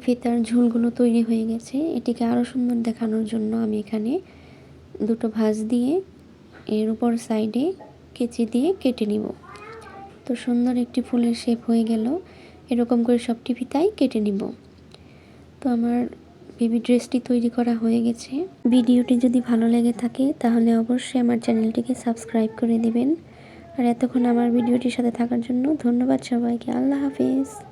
ফিতার ঝুলগুলো তৈরি হয়ে গেছে। এটিকে আরও সুন্দর দেখানোর জন্য আমি এখানে দুটো ভাঁজ দিয়ে এর উপর সাইডে কেচি দিয়ে কেটে নিব। তো সুন্দর একটি ফুলের শেপ হয়ে গেল। এরকম করে সবটি ফিতাই কেটে নিব। তো আমার বেবি ড্রেসটি তৈরি করা হয়ে গেছে। ভিডিওটি যদি ভালো লেগে থাকে তাহলে অবশ্যই আমার চ্যানেলটিকে সাবস্ক্রাইব করে দেবেন। আর এতক্ষণ আমার ভিডিওটির সাথে থাকার জন্য ধন্যবাদ সবাইকে। আল্লাহ হাফেজ।